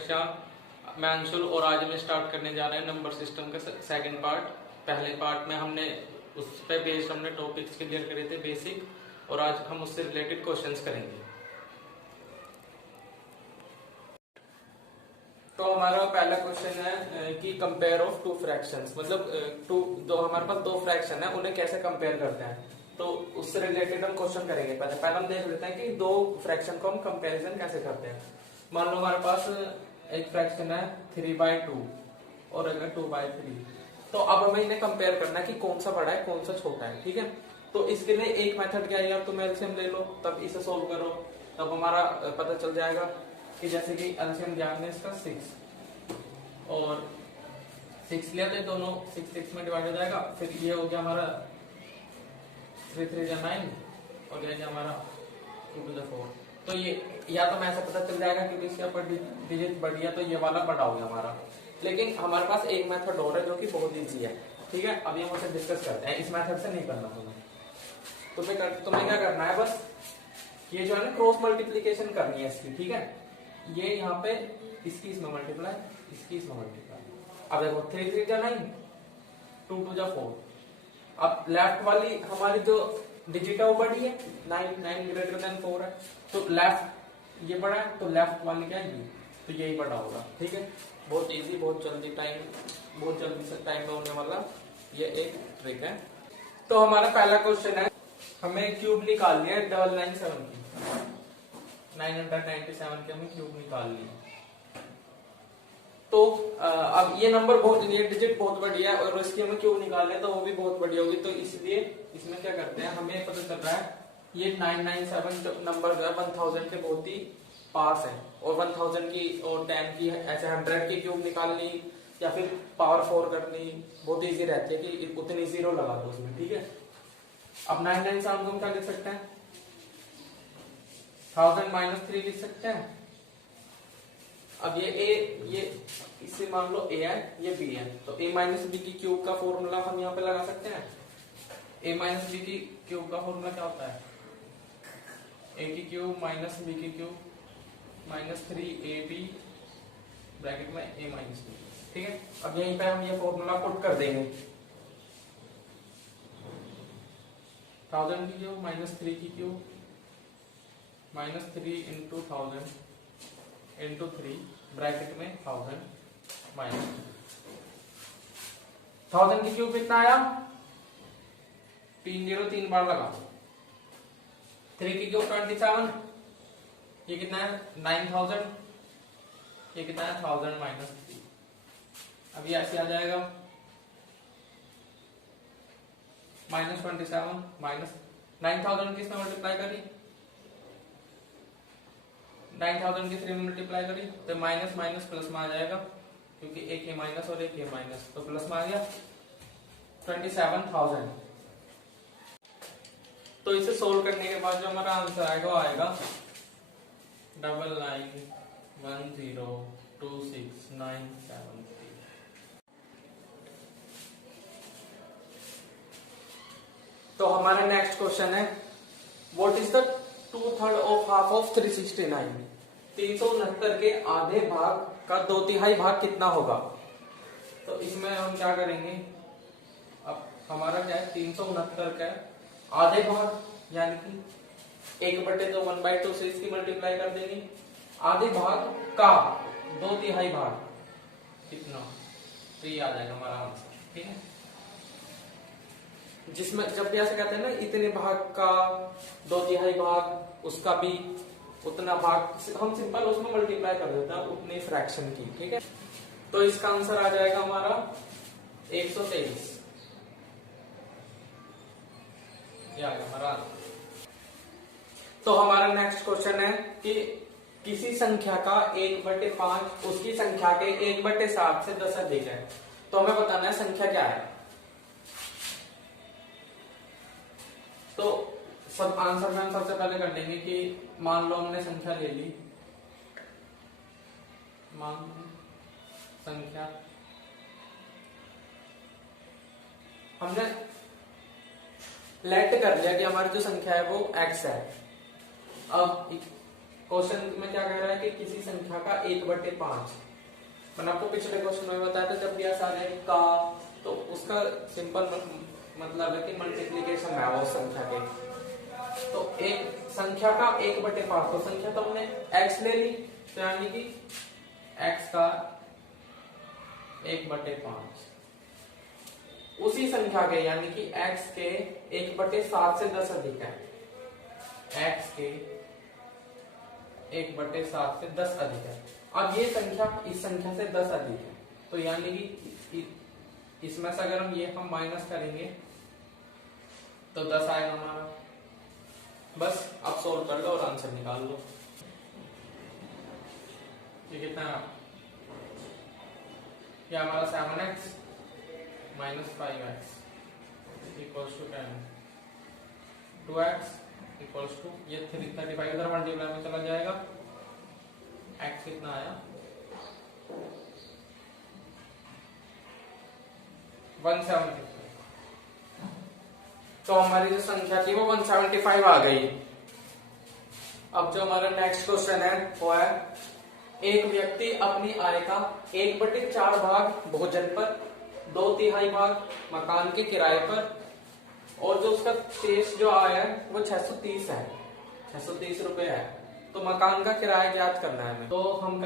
कक्षा। मैं अंशुल और आज हम स्टार्ट करने जा रहे हैं नंबर सिस्टम का सेकंड पार्ट। पहले पार्ट में हमने उस पे बेस्ड हमने टॉपिक्स क्लियर करे थे बेसिक, और आज हम उससे रिलेटेड क्वेश्चंस करेंगे। तो हमारा पहला क्वेश्चन है कि कंपेयर ऑफ टू फ्रैक्शंस, मतलब दो हमारे पास दो फ्रैक्शन है, उन्हें कैसे कंपेयर करते हैं। तो उससे रिलेटेड हम क्वेश्चन करेंगे। पहले हम देख लेते हैं कि दो फ्रैक्शन को हम कंपैरिजन कैसे करते हैं। मान लो हमारे पास एक फ्रैक्शन है 3/2 और अगर 2/3, तो अब हमें इन्हें कंपेयर करना है कि कौन सा बड़ा है कौन सा छोटा है। ठीक है, तो इसके लिए एक मेथड क्या है, तुम एलसीएम ले लो, तब इसे सोल्व करो, तब हमारा पता चल जाएगा कि जैसे कि एलसीएम ज्ञान है इसका 6 और 6 लिया तो दोनों 6 में डिवाइड हो जाएगा। फिर ये हो गया हमारा 3 3 जा 9 और ये हमारा 2 to the 4। तो ये या तो मैं ऐसा पता चल जाएगा क्योंकि इसका डिजिट बढ़िया, तो ये वाला बड़ा हो गया हमारा। लेकिन हमारे पास एक मेथड और है जो कि बहुत इजी है। ठीक है, अभी हम उसे डिस्कस करते हैं। इस मेथड से नहीं करना तुम्हें क्या करना है, बस ये जो है ना क्रॉस मल्टीप्लीकेशन करनी है इसकी। ठीक है, ये यहाँ पे इसकी इसमें मल्टीप्लाई, इसकी इसमें मल्टीप्लाई। अब देखो 3 3 जा 9, 2 2 जा 4। अब लेफ्ट वाली हमारी जो डिजिट है वो बड़ी है, 9 ग्रेटर देन 4 है, तो लेफ्ट ये बड़ा है, तो लेफ्ट वाली क्या है, तो यही बड़ा होगा। ठीक है, बहुत इजी, बहुत जल्दी से टाइम में होने वाला ये एक ट्रिक है। तो हमारा पहला क्वेश्चन है, हमें क्यूब निकालनी है 997 की, 997 की हमें क्यूब निकालनी है। तो अब ये नंबर ये डिजिट बहुत बड़ी है और इसकी हमें क्यूब निकालना है तो वो भी बहुत बड़ी होगी। तो इसलिए इसमें क्या करते हैं, हमें पता चल रहा है ये 997 नंबर जो है 1000 के बहुत ही पास है, और 1000 की और 10 की ऐसे 100 की क्यूब निकालनी या फिर पावर 4 करनी बहुत इजी रहती है कि उतनी जीरो लगा दो उसमें। ठीक है, अब 997 को हम क्या लिख सकते हैं, 1000 - 3 लिख सकते हैं। अब ये इससे मान लो a है, ये b है, तो a - b की क्यूब का फॉर्मूला हम यहाँ पे लगा सकते हैं। a - b की क्यूब का फॉर्मूला क्या होता है, a की क्यूब माइनस b की क्यूब -3ab ब्रैकेट में a - b। ठीक है, अब यहीं पे हम ये फॉर्मूला पुट कर देंगे। 1000 की क्यूब -3 की क्यूब -3 × 1000 × 3 ब्रैकेट में 1000 1000 की क्यूब कितना आया, 3 बार लगा। 3 की क्यूब 27, ये कितना है 9000, ये कितना है 1000 - 3। अब ये ऐसे आ जाएगा -27 9000 किसमें मल्टीप्लाई करी, 9000 की 3 में मल्टीप्लाई करी, तो माइनस माइनस प्लस में आ जाएगा क्योंकि एक ये माइनस और एक ये माइनस, तो प्लस में आ गया 27000। तो इसे सोल्व करने के बाद जो हमारा आंसर आएगा वो आएगा 99102697। तो हमारा नेक्स्ट क्वेश्चन है, what is the 2/3 of half of 369। 369 के आधे भाग का 2/3 भाग कितना होगा। तो इसमें हम क्या करेंगे, अब हमारा क्या है 369 का आधे भाग यानी कि 1/2 1/2 से इसकी मल्टीप्लाई कर देंगे। आधे भाग का 2/3 भाग कितना, तो ये आ जाएगा हमारा आंसर। ठीक है, जिसमें जब भी ऐसे कहते हैं ना इतने भाग का 2/3 भाग, उसका भी उतना भाग, हम सिंपल उसमें मल्टीप्लाई कर देते हैं उतने फ्रैक्शन की। ठीक है, तो इसका आंसर आ जाएगा हमारा 123। ये आ गया हमारा। तो हमारा नेक्स्ट क्वेश्चन है कि किसी संख्या का 1/5 उसकी संख्या के 1/7 से 10 अधिक है। तो हमें बताना है संख्या क्या है। तो सब आंसर में हम सबसे पहले कर लेंगे कि मान लो हमने संख्या ले ली, मान संख्या हमने लेट कर लिया कि हमारी जो संख्या है वो x है। अब क्वेश्चन में क्या कह रहा है कि किसी संख्या का 1/5। मैंने आपको पिछले क्वेश्चन में बताया था जब दिया सारे का तो उसका सिंपल मतलब है कि मल्टीप्लीकेशन है वो संख्या के। तो एक संख्या का 1/5, तो संख्या तो हमने x ले ली, तो यानी कि x का 1/5 उसी संख्या के यानी कि x के 1/7 से 10 अधिक है। x के 1/7 से 10 अधिक है। अब ये संख्या इस संख्या से 10 अधिक है, तो यानी कि इसमें से अगर हम माइनस करेंगे तो 10 आएगा हमारा। बस आप सोल्व कर लो और आंसर निकाल लो। ये कितना है? ये हमारा 7x minus 5x equals to 10, 2x equals to ये 35 इधर मल्टीप्लाई में चला जाएगा। x कितना आया? 175। तो हमारी जो संख्या थी वो 175 आ गई। अब जो हमारा नेक्स्ट क्वेश्चन है वो है एक व्यक्ति अपनी आय का 1/4 भाग भोजन पर, 2/3 भाग मकान के किराए पर और जो उसका शेष जो आय है वो 630 है, 630 रुपए है। तो मकान का किराया ज्ञात करना है हमें। तो हम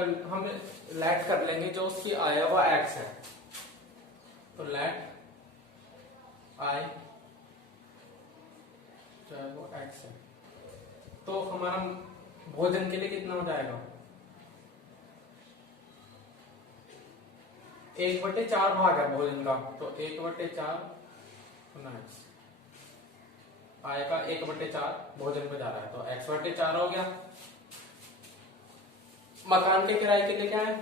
लेट कर लेंगे जो उसकी आय है वो x है। तो लेट आय जो है वो x है। तो हमारा भोजन के लिए कितना हो जाएगा? 1/4 भाग है भोजन का, तो 1/4 x आय का 1/4 भोजन पे जा रहा है, तो x/4 हो गया। मकान के किराए के लिए क्या है?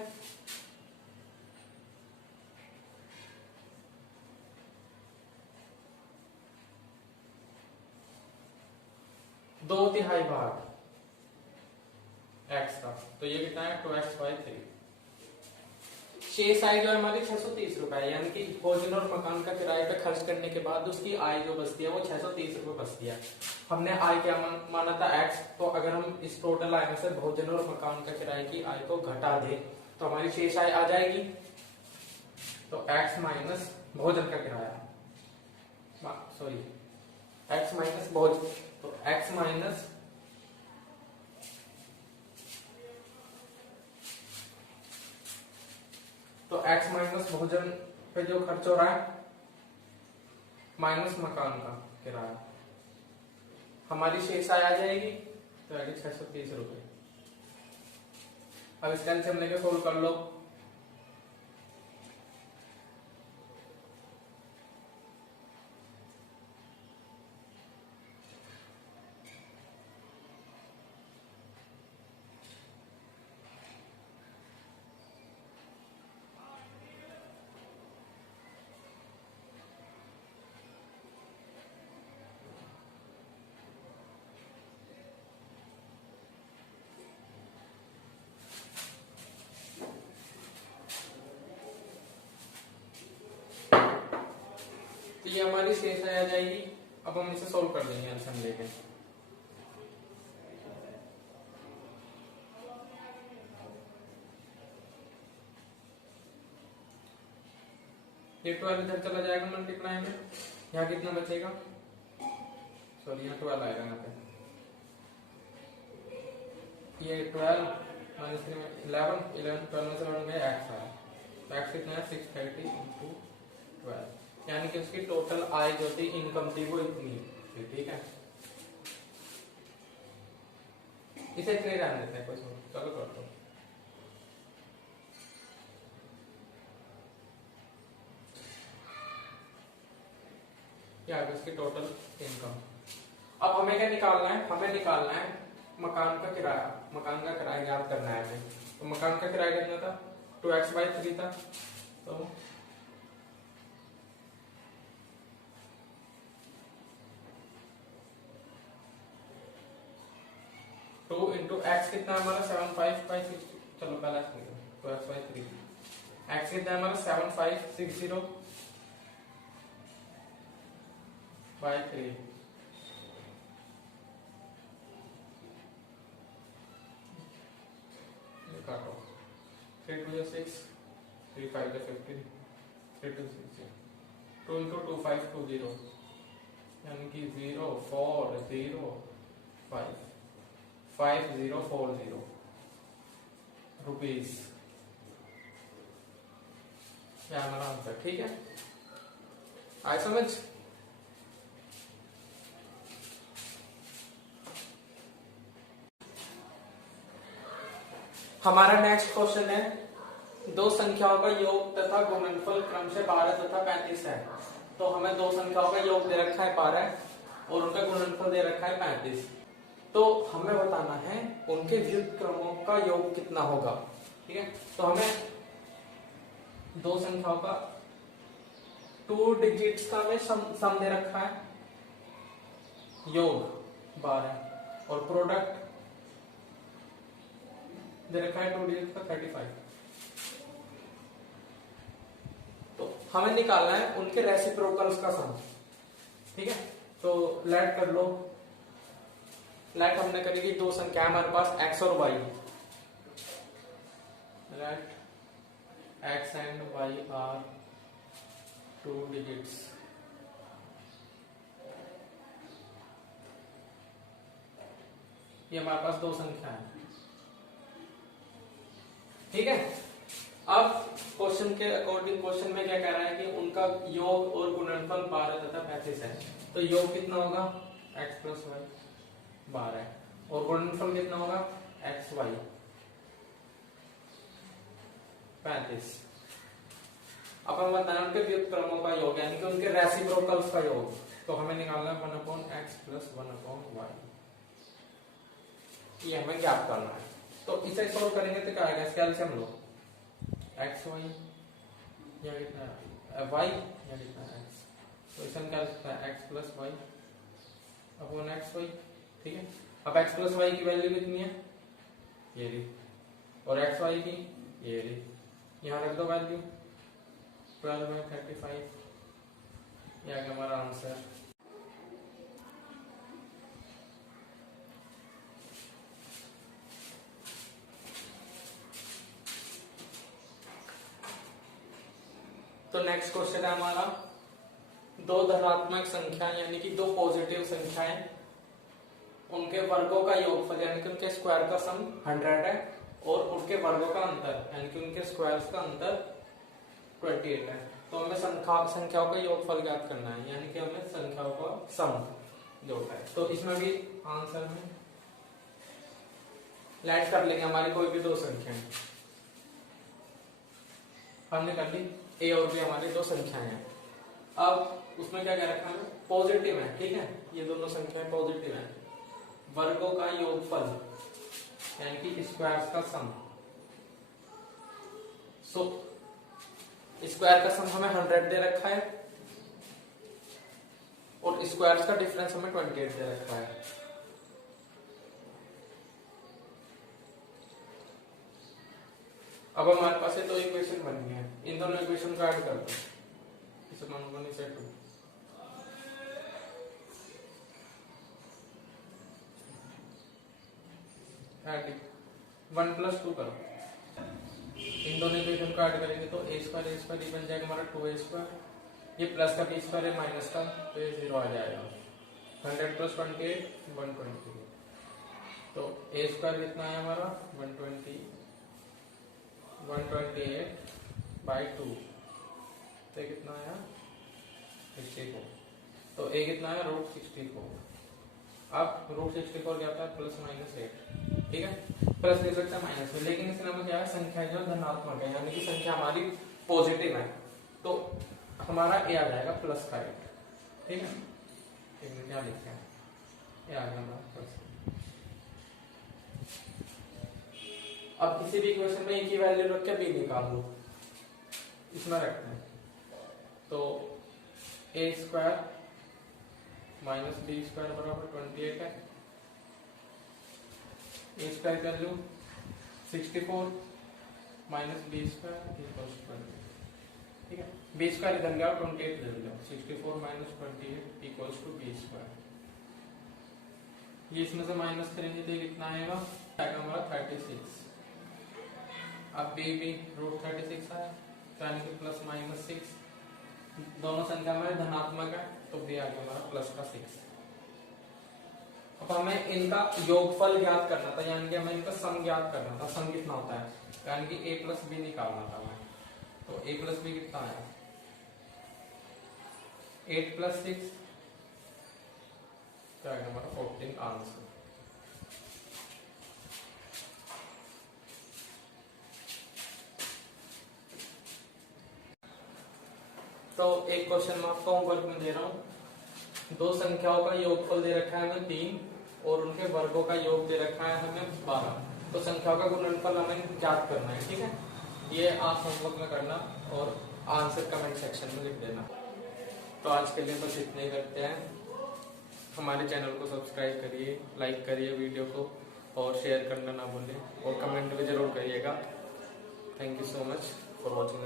दो तिहाई भाग x का, तो ये कितना है? 2x/3। शेष आय जो है हमारी 630 रुपए है, यानी कि भोजन और मकान का किराए पे खर्च करने के बाद उसकी आय जो बचती है वो 630 रुपए बचती है। हमने आय क्या माना था? x। तो अगर हम इस टोटल आय में से भोजन और मकान का किराए की आय को घटा दे तो हमारी शेष आय आ जाएगी। तो x माइनस भोजन का किराया, सॉरी x माइनस भोजन, तो x माइनस तो x माइनस भोजन पे जो खर्च हो रहा है माइनस मकान का किराया, हमारी शेष आय आ जाएगी। तो आगे 630 रुपए। अब इसका आंसर लेके सोल्व कर लो। तो ये हमारी शेष आय आ जाएगी। अब हम इसे सोल्व कर देंगे आंसर लेके। ये 12 इधर चला जाएगा मल्टीप्लाई में, यहाँ कितना बचेगा? सॉरी यहाँ 12 आएगा यहाँ पे। ये 12 माइनस 3 में 11, 12 में से 1 गया x आया। तो x कितना है? 630 इंटू 12, यानी कि उसकी टोटल आय जो थी इनकम थी वो इतनी थी। ठीक है, इसे क्लियर रहने देते हैं, कोई चलो कर दो। क्या है उसकी टोटल इनकम। अब हमें क्या निकालना है? हमें निकालना है मकान का किराया। मकान का किराया ज्ञात करना है हमें। तो मकान का किराया कितना था? 2x/3 था। तो 2 इंटू एक्स कितना हमारा? 75/60। चलो पहला 2x/3। एक्स कितना है हमारा? 7560/3। काटो, 3 2 6, 3 5 15, 3 2 6, 2 into 2 5 2 0, यानी कि 0 4 0 5 5 0 4 0 रुपीज, क्या हमारा आंसर। ठीक है, आए समझ। हमारा नेक्स्ट क्वेश्चन है, दो संख्याओं का योग तथा गुणनफल क्रमशः 12 तथा 35 है। तो हमें दो संख्याओं का योग दे रखा है 12 और उनका गुणनफल दे रखा है 35। तो हमें बताना है उनके व्युत्क्रमों का योग कितना होगा। ठीक है, तो हमें दो संख्याओं का 2 डिजिट्स का में सम दे रखा है, योग 12 और प्रोडक्ट दे रखा है 2 डिजिट का 35। तो हमें निकालना है उनके रेसिप्रोकल्स का सम। ठीक है, तो लेट कर लो, लेट हमने करी कि दो संख्या हमारे पास x और y, let x and y are 2 digits. ये हमारे पास दो संख्या है। ठीक है, अब क्वेश्चन के अकॉर्डिंग क्वेश्चन में क्या कह रहा है कि उनका योग और गुणनफल 12 तथा 35 है। तो योग कितना होगा x प्लस वाई 12 और गुणनफल कितना होगा एक्स वाई 35। अब हम बताएं उनके व्युत्क्रमों का योग यानी कि उनके रेसिप्रोकल्स का योग। तो हमें निकालना है 1/x प्लस 1/y, ये हमें ज्ञात करना है। तो इसे सॉल्व करेंगे तो क्या आएगा, इसके एलसीएम लो, एक्स वाई या कितना वाई या कितना एक्स, तो इसमें क्या लिखता है x plus y upon x y. ठीक है, अब एक्स प्लस वाई की वैल्यू कितनी है, ये रही, और एक्स वाई की ये रही, यहाँ रख दो वैल्यू 12/35, ये आ गया हमारा आंसर। तो नेक्स्ट क्वेश्चन है हमारा, दो धनात्मक संख्या यानी कि दो पॉजिटिव संख्याएं, उनके वर्गों का योगफल यानी कि उनके स्क्वायर का सम 100 है और उनके वर्गों का अंतर यानी कि उनके स्क्वायर्स का अंतर 28 है। तो हमें संख्याओं का योगफल ज्ञात करना है यानी कि हमें संख्याओं का सम जोड़ना है। तो इसमें भी आंसर में लेट कर लेंगे हमारी कोई भी दो संख्याएं, हमने कर ली ए और बी हमारी दो संख्याएं हैं। अब उसमें क्या कह रखा है, पॉजिटिव है। ठीक है, ये दोनों संख्याएं पॉजिटिव है, वर्गों का योगफल यानी कि स्क्वायर्स का सम। सो स्क्वायर का सम हमें 100 दे रखा है और स्क्वायर्स का डिफरेंस हमें 28 दे रखा है। अब हमारे पास ये दो इक्वेशन बन गई है, इन दोनों इक्वेशन को ऐड कर दो, इसे 1 इसे 2, ऐड 1 प्लस 2 करो, इन दोनों इक्वेशन को ऐड करेंगे तो a स्क्वायर ये बन जाएगा हमारा 2a², ये प्लस का b स्क्वायर है माइनस का, तो ये 0 आ जाएगा। 100 प्लस 28 120, तो a स्क्वायर कितना है हमारा 128/2, तो कितना आया 64, तो a कितना है √64। अब √64 क्या होता है प्लस माइनस 8। ठीक है, प्लस ले सकते हैं माइनस में, लेकिन इसमें हमें क्या है संख्या जो धनात्मक है यानी कि संख्या हमारी पॉजिटिव है, तो हमारा ए आ जाएगा प्लस का 8। ठीक है, इसमें क्या लिखा है, ये आ गया हमारा प्लस। अब किसी भी इक्वेशन में ए की वैल्यू रख के बी निकाल लो, इसमें रखते हैं तो a square minus b square बराबर 28 है, a स्क्वायर की value 64 minus b square equals 28। ठीक है, b स्क्वायर इधर गया 28 इधर गया, 64 minus 28 equals to b square. ये इसमें से माइनस करेंगे तो कितना आएगा हमारा 36। अब b √36 आया, यानी कि प्लस माइनस 6, दोनों संख्या में धनात्मक है तो b आ गया हमारा प्लस का 6। अब हमें इनका योगफल ज्ञात करना था, यानी कि हमें इनका सम ज्ञात करना था। सम कितना होता है, यानी कि a प्लस बी निकालना था हमें। तो a प्लस बी कितना आया, 8 प्लस 6 क्या आएगा हमारा 14 आंसर। तो एक क्वेश्चन मैं आपको होमवर्क में दे रहा हूँ, दो संख्याओं का योगफल दे रखा है हमें 3 और उनके वर्गों का योग दे रखा है हमें 12। तो संख्याओं का गुणनफल हमें ज्ञात करना है, ठीक है। ये आप होमवर्क में करना और आंसर कमेंट सेक्शन में लिख देना। तो आज के लिए बस इतने ही करते हैं। हमारे चैनल को सब्सक्राइब करिए, लाइक करिए वीडियो को और शेयर करना ना भूलें और कमेंट भी जरूर करिएगा। Thank you so much for watching.